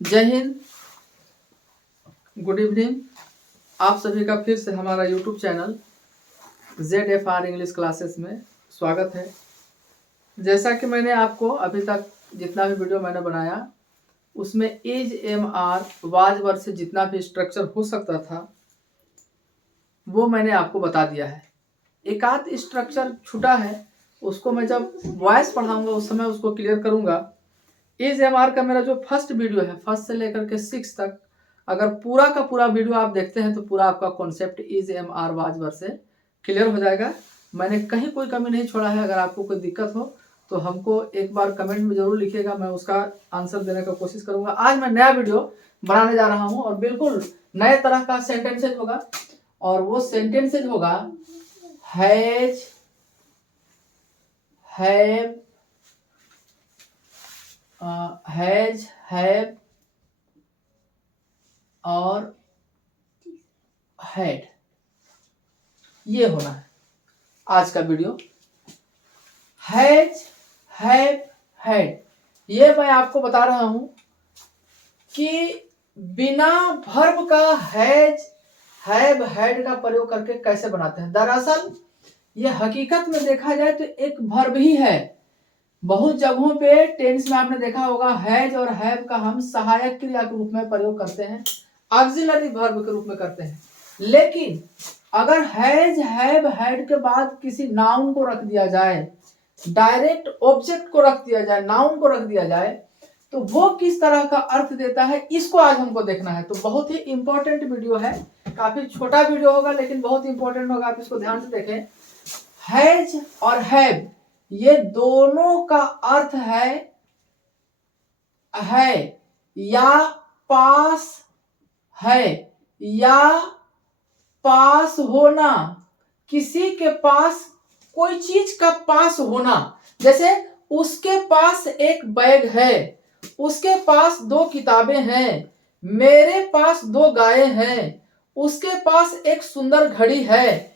जय Hind, good evening. आप सभी का फिर से हमारा YouTube channel ZFR English classes में स्वागत है। जैसा कि मैंने आपको अभी तक जितना भी वीडियो मैंने बनाया उसमें is am are was word से जितना भी स्ट्रक्चर हो सकता था वो मैंने आपको बता दिया है। एक आध स्ट्रक्चर छूटा है, उसको मैं जब वॉइस पढ़ाऊंगा उस समय उसको क्लियर करूंगा। इज एम आर का मेरा जो फर्स्ट वीडियो है, फर्स्ट से लेकर के 6 तक, अगर पूरा का पूरा वीडियो आप देखते हैं तो पूरा आपका concept is am are was word से क्लियर हो जाएगा। मैंने कहीं कोई कमी नहीं छोड़ा है। अगर आपको कोई दिक्कत हो तो हमको एक बार कमेंट में जरूर लिखिएगा, मैं उसका आंसर देने का कोशिश करूंगा। आज मैं नया वीडियो बनाने जा रहा हूं और बिल्कुल नए तरह का सेंटेंसेज होगा, और वो सेंटेंसेज होगा हैज, हैव, हैज, हैव और हैड। ये होना है आज का वीडियो। हैज, हैव, हैड, ये मैं आपको बता रहा हूं कि बिना वर्ब का हैज, हैव, हैड का प्रयोग करके कैसे बनाते हैं। दरअसल ये हकीकत में देखा जाए तो एक वर्ब ही है। बहुत जगहों पे टेंस में आपने देखा होगा हैज और हैव का हम सहायक क्रिया के रूप में प्रयोग करते हैं, ऑक्सिलरी वर्ब के रूप में करते हैं। लेकिन अगर हैज, हैव, हैड के बाद किसी नाउन को रख दिया जाए, डायरेक्ट ऑब्जेक्ट को रख दिया जाए, नाउन को रख दिया जाए, तो वो किस तरह का अर्थ देता है, इसको आज हमको देखना है। तो बहुत ही इंपॉर्टेंट वीडियो है, काफी छोटा वीडियो होगा लेकिन बहुत इंपॉर्टेंट होगा, आप इसको ध्यान से देखें। हैज और हैव ये दोनों का अर्थ है या पास है या पास होना, किसी के पास कोई चीज का पास होना। जैसे उसके पास एक बैग है, उसके पास 2 किताबें हैं, मेरे पास 2 गायें हैं, उसके पास एक सुंदर घड़ी है।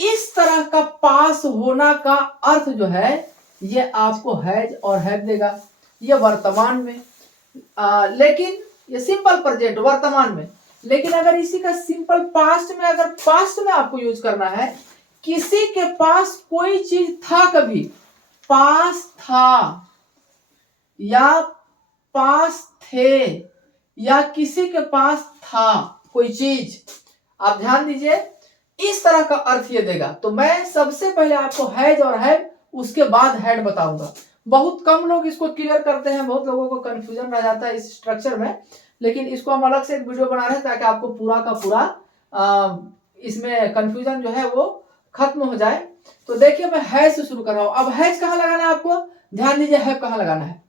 इस तरह का पास होना का अर्थ जो है ये आपको हैज और हैव देगा। ये वर्तमान में, लेकिन ये सिंपल प्रेजेंट वर्तमान में। लेकिन अगर इसी का सिंपल पास्ट में, अगर पास्ट में आपको यूज करना है, किसी के पास कोई चीज था, कभी पास था या पास थे या किसी के पास था कोई चीज, आप ध्यान दीजिए, इस तरह का अर्थ ये देगा। तो मैं सबसे पहले आपको हैज और हैव उसके बाद हैड बताऊंगा। बहुत कम लोग इसको क्लियर करते हैं, बहुत लोगों को कंफ्यूजन रह जाता है इस स्ट्रक्चर में, लेकिन इसको हम अलग से एक वीडियो बना रहे हैं ताकि आपको पूरा का पूरा इसमें कंफ्यूजन जो है वो खत्म हो जाए। तो देखिए मैं हैज से शुरू कर रहा हूं। अब हैज कहां लगाना है आपको, ध्यान दीजिए, हैव कहां लगाना है।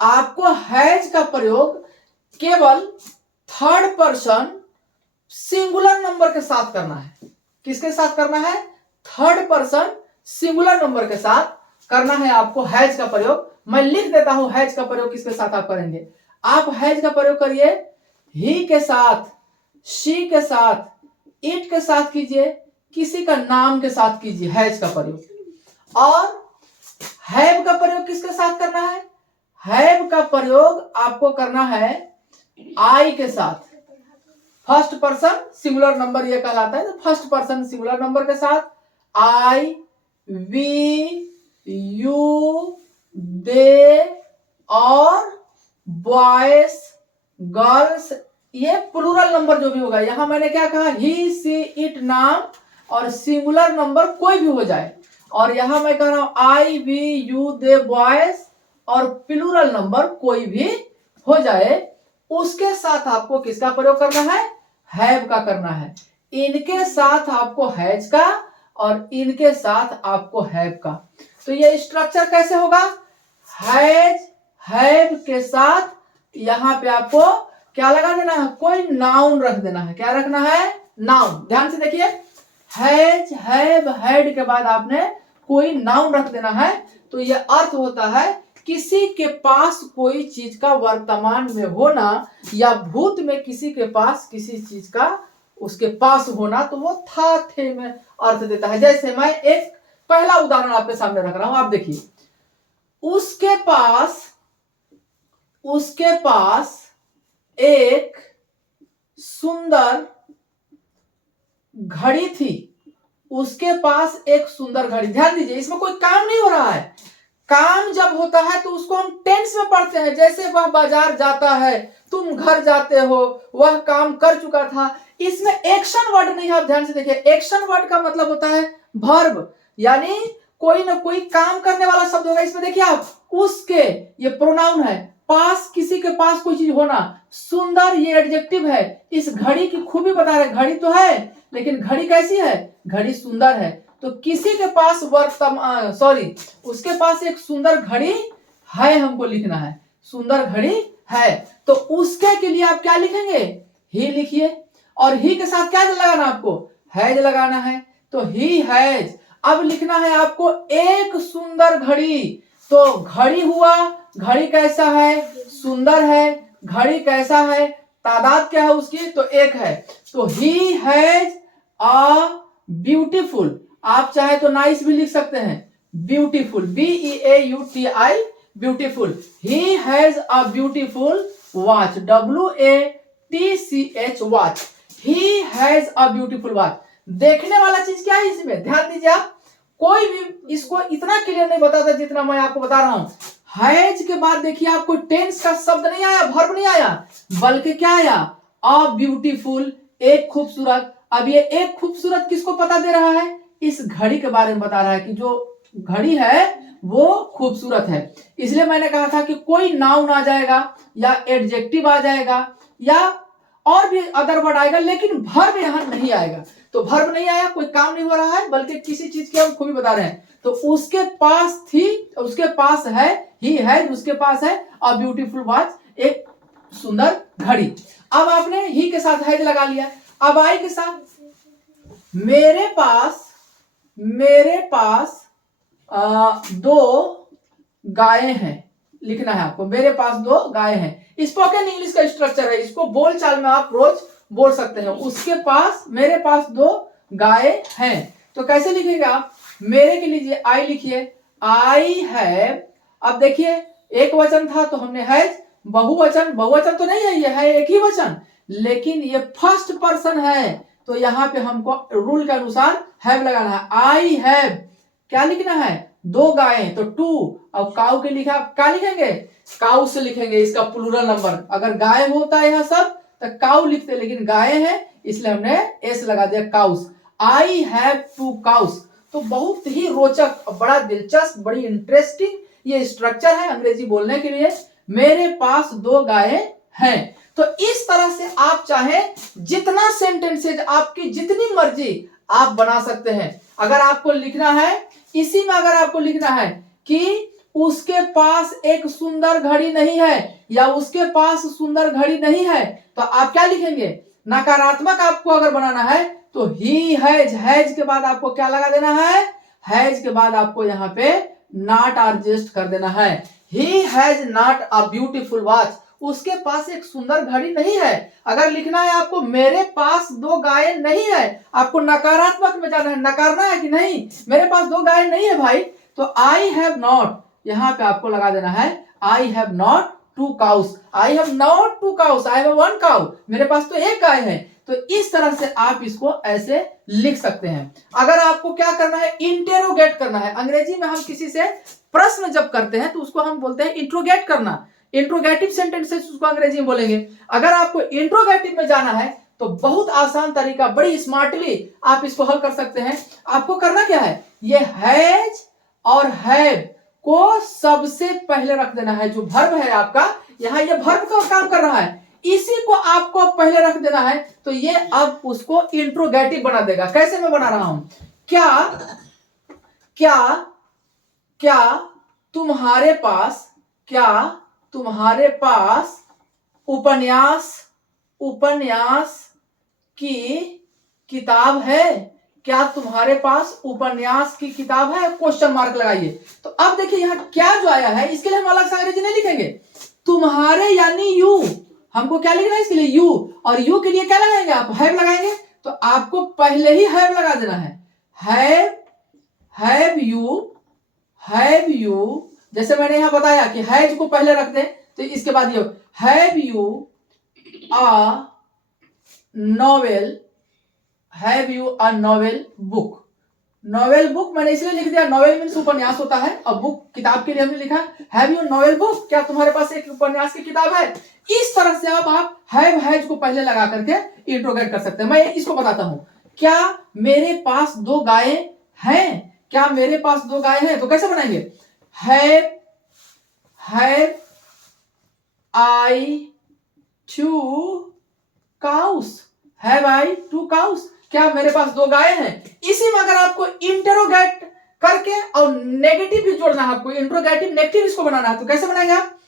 आपको हैज का प्रयोग केवल थर्ड पर्सन सिंगुलर नंबर के साथ करना है। किसके साथ करना है? थर्ड पर्सन सिंगुलर नंबर के साथ करना है आपको हैज का प्रयोग। मैं लिख देता हूं हैज का प्रयोग किसके साथ आप करेंगे। आप हैज का प्रयोग करिए ही के साथ, शी के साथ, इट के साथ कीजिए, किसी का नाम के साथ कीजिए हैज का प्रयोग। और हैव का प्रयोग किसके साथ करना है? हैव का प्रयोग आपको करना है आई के साथ। फर्स्ट पर्सन सिंगुलर नंबर ये कहलाता है। तो फर्स्ट पर्सन सिंगुलर नंबर के साथ आई, वी, यू, दे और बॉयज, गर्ल्स, ये प्लूरल नंबर जो भी होगा। यहां मैंने क्या कहा, ही, सी, इट नाम और सिंगुलर नंबर कोई भी हो जाए। और यहां मैं कह रहा हूं आई, वी, यू, दे, बॉयज और प्लूरल नंबर कोई भी हो जाए, उसके साथ आपको किसका प्रयोग करना है? हैव का करना है। इनके साथ आपको हैज का और इनके साथ आपको हैव का। तो ये स्ट्रक्चर कैसे होगा? हैज, हैव के साथ यहां पे आपको क्या लगा देना है? कोई नाउन रख देना है। क्या रखना है? नाउन। ध्यान से देखिए, हैज, हैव, हैड के बाद आपने कोई नाउन रख देना है। तो ये अर्थ होता है किसी के पास कोई चीज का वर्तमान में होना या भूत में किसी के पास किसी चीज का उसके पास होना, तो वो था, थे में अर्थ देता है। जैसे मैं एक पहला उदाहरण आपके सामने रख रहा हूं, आप देखिए, उसके पास उसके पास एक सुंदर घड़ी थी। उसके पास एक सुंदर घड़ी। ध्यान दीजिए, इसमें कोई काम नहीं हो रहा है। काम जब होता है तो उसको हम टेंस में पढ़ते हैं। जैसे वह बाजार जाता है, तुम घर जाते हो, वह काम कर चुका था। इसमें एक्शन वर्ड नहीं है। आप ध्यान से देखिए, एक्शन वर्ड का मतलब होता है वर्ब, यानी कोई ना कोई काम करने वाला शब्द होगा। इसमें देखिए आप, उसके, ये प्रोनाउन है। पास, किसी के पास कोई चीज होना। सुंदर, ये एडजेक्टिव है। इस घड़ी की खूबी बता रहे। घड़ी तो है, लेकिन घड़ी कैसी है? घड़ी सुंदर है। तो किसी के पास उसके पास एक सुंदर घड़ी है, हमको लिखना है। सुंदर घड़ी है, तो उसके के लिए आप क्या लिखेंगे? ही लिखिए। और ही के साथ क्या लगाना आपको? हैज लगाना है। तो ही हैज। अब लिखना है आपको एक सुंदर घड़ी। तो घड़ी हुआ, घड़ी कैसा है? सुंदर है। घड़ी कैसा है? तादाद क्या है उसकी? तो एक है। तो ही हैज अ ब्यूटीफुल, आप चाहे तो नाइस भी लिख सकते हैं। Beautiful, BEAUTI, beautiful. He has a beautiful watch, WATCH, watch. He has a beautiful watch. देखने वाला चीज क्या है इसमें? ध्यान दीजिए आप, कोई भी इसको इतना क्लियर नहीं बताता जितना मैं आपको बता रहा हूं। हैज के बाद देखिए आपको टेंस का शब्द नहीं आया, वर्ब नहीं आया, बल्कि क्या आया? अ ब्यूटीफुल, एक खूबसूरत। अब ये एक खूबसूरत किसको पता दे रहा है? इस घड़ी के बारे में बता रहा है कि जो घड़ी है वो खूबसूरत है। इसलिए मैंने कहा था कि कोई नाउन आ जाएगा या एडजेक्टिव आ जाएगा या और भी अदर वर्ड आएगा, लेकिन वर्ब यहां नहीं आएगा। तो वर्ब नहीं आया, कोई काम नहीं हो रहा है, बल्कि किसी चीज की हम खूबी बता रहे हैं। तो उसके पास थी, उसके पास है, ही है, उसके पास है अ ब्यूटीफुल वॉच, एक सुंदर घड़ी। अब आपने ही के साथ हैज लगा लिया। अब आई के साथ, मेरे पास दो गायें हैं, लिखना है आपको। मेरे पास दो गायें हैं। स्पोकन इंग्लिश का स्ट्रक्चर है, इसको बोल चाल में आप रोज बोल सकते हैं। उसके पास, मेरे पास दो गायें हैं। तो कैसे लिखेगा आप? मेरे के लीजिए आई लिखिए, आई हैव। अब देखिए एक वचन था तो हमने हैज, बहुवचन, बहुवचन तो नहीं है, ये है एक ही वचन, लेकिन ये फर्स्ट पर्सन है। तो यहां पे हमको रूल के अनुसार हैव लगाना है। आई हैव, क्या लिखना है? दो गायें, तो टू। अब काउ के लिखा, क्या लिखेंगे? काउ से लिखेंगे, इसका प्लूरल नंबर। अगर गाय होता है यह सब तो काउ लिखते, लेकिन गाय है इसलिए हमने एस लगा दिया, cows. I have two cows. तो बहुत ही रोचक, बड़ा दिलचस्प, बड़ी इंटरेस्टिंग ये स्ट्रक्चर है अंग्रेजी बोलने के लिए। मेरे पास दो गायें हैं। तो इस तरह से आप चाहे जितना सेंटेंसेज, आपकी जितनी मर्जी आप बना सकते हैं। अगर आपको लिखना है, इसी में अगर आपको लिखना है कि उसके पास एक सुंदर घड़ी नहीं है या उसके पास सुंदर घड़ी नहीं है, तो आप क्या लिखेंगे? नकारात्मक आपको अगर बनाना है तो ही हैज, हैज के बाद आपको क्या लगा देना है? हैज के बाद आपको यहाँ पे नॉट एडजस्ट कर देना है। He has not a beautiful watch, उसके पास एक सुंदर घड़ी नहीं है। अगर लिखना है आपको मेरे पास दो गायें नहीं है, आपको नकारात्मक में जाना है, नकारना है कि नहीं, मेरे पास दो गायें नहीं है भाई, तो आई हैव नॉट, यहां पे आपको लगा देना है I have not two cows. I have not two cows, I have one cow, मेरे पास तो एक गाय है। तो इस तरह से आप इसको ऐसे लिख सकते हैं। अगर आपको क्या करना है? इंटेरोगेट करना है। अंग्रेजी में हम किसी से प्रश्न जब करते हैं तो उसको हम बोलते हैं इंट्रोगेट करना। इंट्रोगेटिव सेंटेंसेस उसको अंग्रेजी में बोलेंगे। अगर आपको इंट्रोगेटिव में जाना है तो बहुत आसान तरीका, बड़ी स्मार्टली आप इसको हल कर सकते हैं। आपको करना क्या है? ये हैज और हैव को सबसे पहले रख देना है। जो वर्ब है आपका, यहां ये वर्ब का काम कर रहा है, इसी को आपको पहले रख देना है। तो ये अब उसको इंट्रोगेटिव बना देगा। कैसे मैं बना रहा हूं? क्या क्या क्या तुम्हारे पास, क्या तुम्हारे पास उपन्यास उपन्यास की किताब है? क्या तुम्हारे पास उपन्यास की किताब है? क्वेश्चन मार्क लगाइए। तो अब देखिए यहां क्या जो आया है, इसके लिए हम अलग से अंग्रेजी नहीं लिखेंगे। तुम्हारे यानी यू, हमको क्या लिखना है इसके लिए? यू। और यू के लिए क्या लगाएंगे आप? हैव लगाएंगे। तो आपको पहले ही हैव लगा देना है। हैव यू, जैसे मैंने यहां बताया कि हैज को पहले रख दें, तो इसके बाद ये have you a novel, have you a novel book. Novel book मैंने इसलिए लिख दिया, नॉवेल मीन्स उपन्यास होता है, और बुक किताब के लिए हमने लिखा हैव यू नॉवेल बुक, क्या तुम्हारे पास एक उपन्यास की किताब है। इस तरह से आप हैव हैज को पहले लगा करके इंट्रोगेट कर सकते हैं। मैं इसको बताता हूं, क्या मेरे पास 2 गायें हैं, क्या मेरे पास 2 गायें हैं, तो कैसे बनाएंगे, have I 2 cows, have I 2 cows, क्या मेरे पास 2 गायें हैं। इसी में अगर आपको इंटरोगेट करके और नेगेटिव भी जोड़ना है, आपको इंट्रोगेटिव नेगेटिव इसको बनाना है, तो कैसे बनाएंगे आप,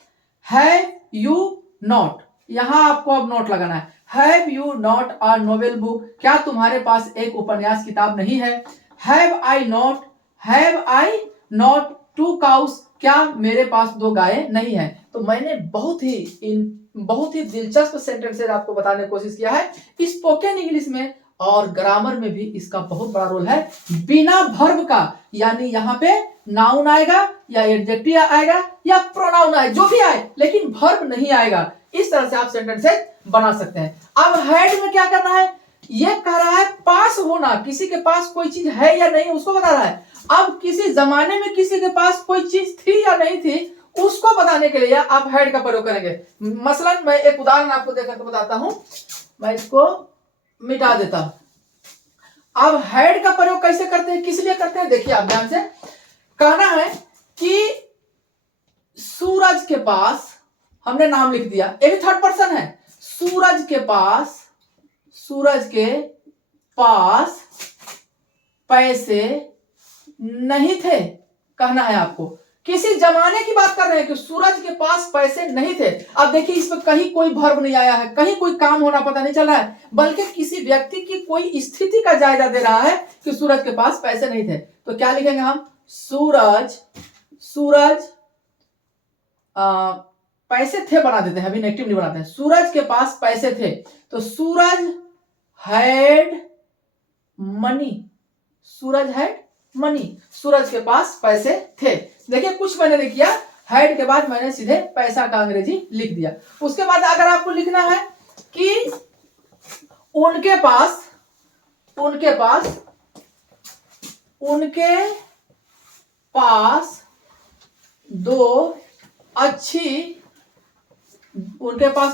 हैव यू नॉट, यहां आपको अब नॉट लगाना है, have you not a novel book, क्या तुम्हारे पास एक उपन्यास किताब नहीं है। हैव आई नॉट 2 काउस, क्या मेरे पास 2 गायें नहीं है। तो मैंने बहुत ही दिलचस्प सेंटेंसेस आपको बताने की कोशिश किया है स्पोकन इंग्लिश में, और ग्रामर में भी इसका बहुत बड़ा रोल है। बिना वर्ब का, यानी यहाँ पे नाउन आएगा या एडजेक्टिव आएगा या प्रोनाउन आए, जो भी आए, लेकिन वर्ब नहीं आएगा। इस तरह से आप सेंटेंसेस बना सकते हैं। अब हेड में क्या करना है, ये कह रहा है पास होना, किसी के पास कोई चीज है या नहीं उसको बता रहा है। अब किसी जमाने में किसी के पास कोई चीज थी या नहीं थी उसको बताने के लिए आप हेड का प्रयोग करेंगे। मसलन मैं एक उदाहरण आपको देकर बताता हूं, मैं इसको मिटा देता हूं। अब हेड का प्रयोग कैसे करते हैं, किस लिए करते हैं, देखिए आप ध्यान से। कहना है कि सूरज के पास, हमने नाम लिख दिया, एक थर्ड पर्सन है, सूरज के पास पैसे नहीं थे, कहना है आपको। किसी जमाने की बात कर रहे हैं कि सूरज के पास पैसे नहीं थे। अब देखिए इसमें कहीं कोई वर्ब नहीं आया है, कहीं कोई काम होना पता नहीं चल रहा है, बल्कि किसी व्यक्ति की कोई स्थिति का जायजा दे रहा है कि सूरज के पास पैसे नहीं थे। तो क्या लिखेंगे हम, सूरज पैसे थे बना देते हैं, अभी नेगेटिव नहीं बनाते हैं। सूरज के पास पैसे थे, तो सूरज हैड मनी, सूरज के पास पैसे थे। देखिए कुछ मैंने नहीं किया, हैड के बाद मैंने सीधे पैसा का अंग्रेजी लिख दिया। उसके बाद अगर आपको लिखना है कि उनके पास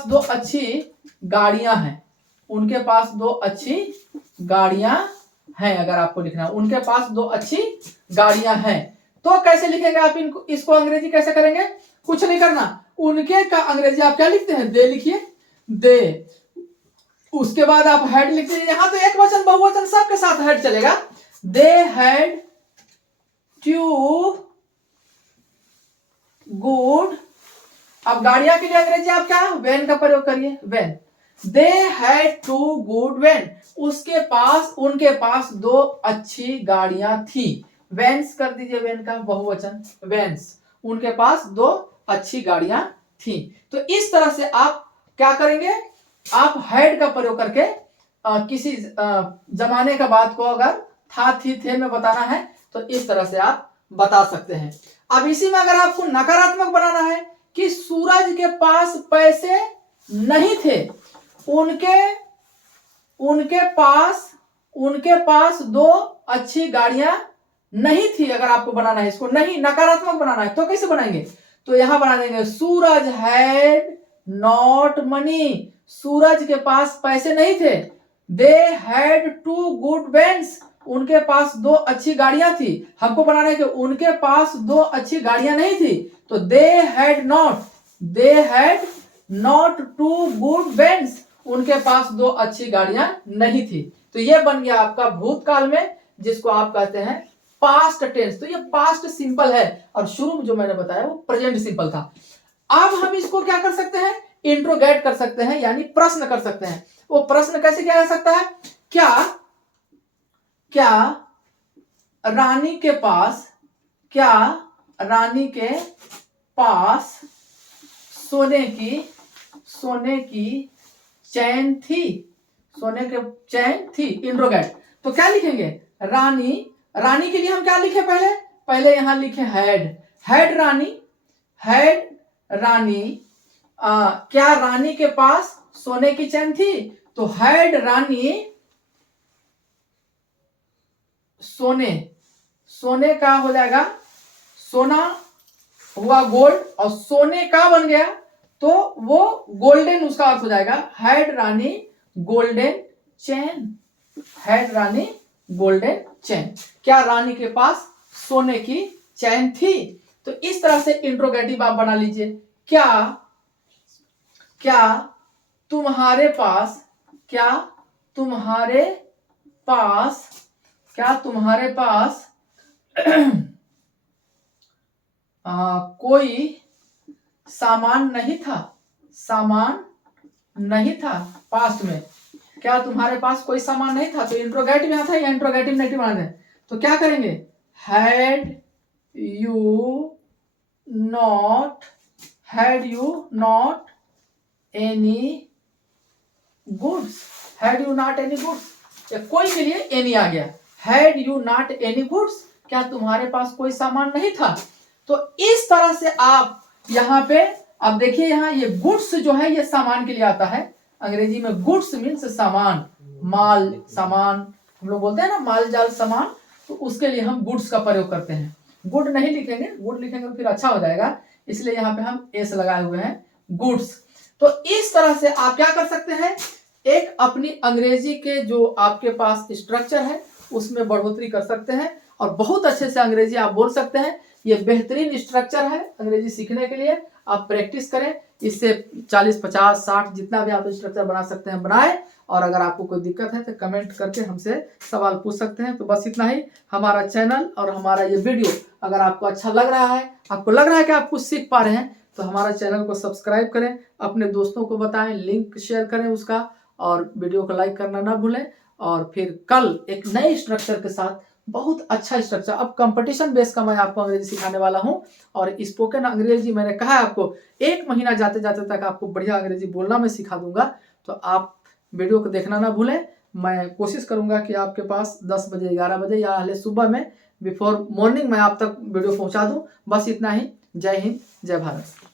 दो अच्छी गाड़ियां हैं, उनके पास 2 अच्छी गाड़ियां हैं। अगर आपको लिखना है उनके पास 2 अच्छी गाड़ियां हैं, तो कैसे लिखेंगे आप इनको, इसको अंग्रेजी कैसे करेंगे, कुछ नहीं करना, उनके का अंग्रेजी आप क्या लिखते हैं, दे लिखिए, दे। उसके बाद आप हैड लिखते हैं, यहां तो एक वचन बहुवचन सबके साथ हैड चलेगा, दे हैड 2 गुड। अब गाड़ियां के लिए अंग्रेजी आप क्या, वैन का प्रयोग करिए, van, they had 2 good van, उनके पास 2 अच्छी गाड़ियां थी। वैन्स कर दीजिए, वैन का बहुवचन वैन्स, उनके पास 2 अच्छी गाड़ियां थी। तो इस तरह से आप क्या करेंगे, आप हैड का प्रयोग करके किसी जमाने का बात को अगर था थी थे में बताना है तो इस तरह से आप बता सकते हैं। अब इसी में अगर आपको नकारात्मक बनाना है कि सूरज के पास पैसे नहीं थे, उनके पास 2 अच्छी गाड़ियां नहीं थी, अगर आपको बनाना है इसको नहीं नकारात्मक बनाना है तो कैसे बनाएंगे, तो यहां बना देंगे सूरज हैड नॉट मनी, सूरज के पास पैसे नहीं थे। दे हैड 2 गुड वैन्स, उनके पास 2 अच्छी गाड़ियां थी। हमको बनाना है कि उनके पास 2 अच्छी गाड़ियां नहीं थी, तो they had not 2 good vans, उनके पास 2 अच्छी गाड़ियां नहीं थी। तो यह बन गया आपका भूतकाल में, जिसको आप कहते हैं पास्ट टेंस। तो ये पास्ट सिंपल है, और शुरू में जो मैंने बताया वो प्रेजेंट सिंपल था। अब हम इसको क्या कर सकते हैं, इंट्रोगेट कर सकते हैं, यानी प्रश्न कर सकते हैं। वो प्रश्न कैसे किया जा सकता है, क्या रानी के पास सोने की चैन थी, इंट्रोगेट। तो क्या लिखेंगे, रानी के लिए हम क्या लिखे, पहले यहां लिखे हैड रानी क्या रानी के पास सोने की चैन थी? तो हैड रानी सोने का हो जाएगा, सोना हुआ गोल्ड और सोने का बन गया तो वो गोल्डन उसका अर्थ हो जाएगा। Had Rani golden chain, had Rani golden chain. क्या रानी के पास सोने की चैन थी? तो इस तरह से इंट्रोगेटिव आप बना लीजिए। क्या तुम्हारे पास कोई सामान नहीं था पास्ट में। क्या तुम्हारे पास कोई सामान नहीं था? तो इंट्रोगेटिव यहाँ था या इंट्रोगेटिव नेगेटिव बनाना है, तो क्या करेंगे? Had you not any goods, या कोई के लिए एनी आ गया। Had you not any goods, क्या तुम्हारे पास कोई सामान नहीं था? तो इस तरह से आप यहाँ पे अब देखिए, यहाँ ये गुड्स जो है ये सामान के लिए आता है। अंग्रेजी में गुड्स मीन्स सामान, माल, सामान हम लोग बोलते हैं ना, माल जाल सामान, तो उसके लिए हम गुड्स का प्रयोग करते हैं। गुड नहीं लिखेंगे, गुड लिखेंगे तो फिर अच्छा हो जाएगा, इसलिए यहाँ पे हम एस लगाए हुए हैं, गुड्स। तो इस तरह से आप क्या कर सकते हैं, एक अपनी अंग्रेजी के जो आपके पास स्ट्रक्चर है उसमें बढ़ोतरी कर सकते हैं और बहुत अच्छे से अंग्रेजी आप बोल सकते हैं। ये बेहतरीन स्ट्रक्चर है अंग्रेजी सीखने के लिए, आप प्रैक्टिस करें। इससे 40, 50, 60 जितना भी आप स्ट्रक्चर बना सकते हैं बनाएं। और अगर आपको कोई दिक्कत है तो कमेंट करके हमसे सवाल पूछ सकते हैं। तो बस इतना ही। हमारा चैनल और हमारा ये वीडियो अगर आपको अच्छा लग रहा है, आपको लग रहा है कि आप कुछ सीख पा रहे हैं, तो हमारा चैनल को सब्सक्राइब करें, अपने दोस्तों को बताएं, लिंक शेयर करें उसका, और वीडियो को लाइक करना ना भूलें। और फिर कल एक नए स्ट्रक्चर के साथ, बहुत अच्छा स्ट्रक्चर, अब कंपटीशन बेस का मैं आपको अंग्रेजी सिखाने वाला हूं। और स्पोकन अंग्रेजी मैंने कहा है आपको 1 महीना जाते जाते तक आपको बढ़िया अंग्रेजी बोलना मैं सिखा दूंगा। तो आप वीडियो को देखना ना भूलें। मैं कोशिश करूंगा कि आपके पास 10 बजे, 11 बजे या पहले सुबह में बिफोर मॉर्निंग मैं आप तक वीडियो पहुंचा दूं। बस इतना ही। जय हिंद, जय भारत।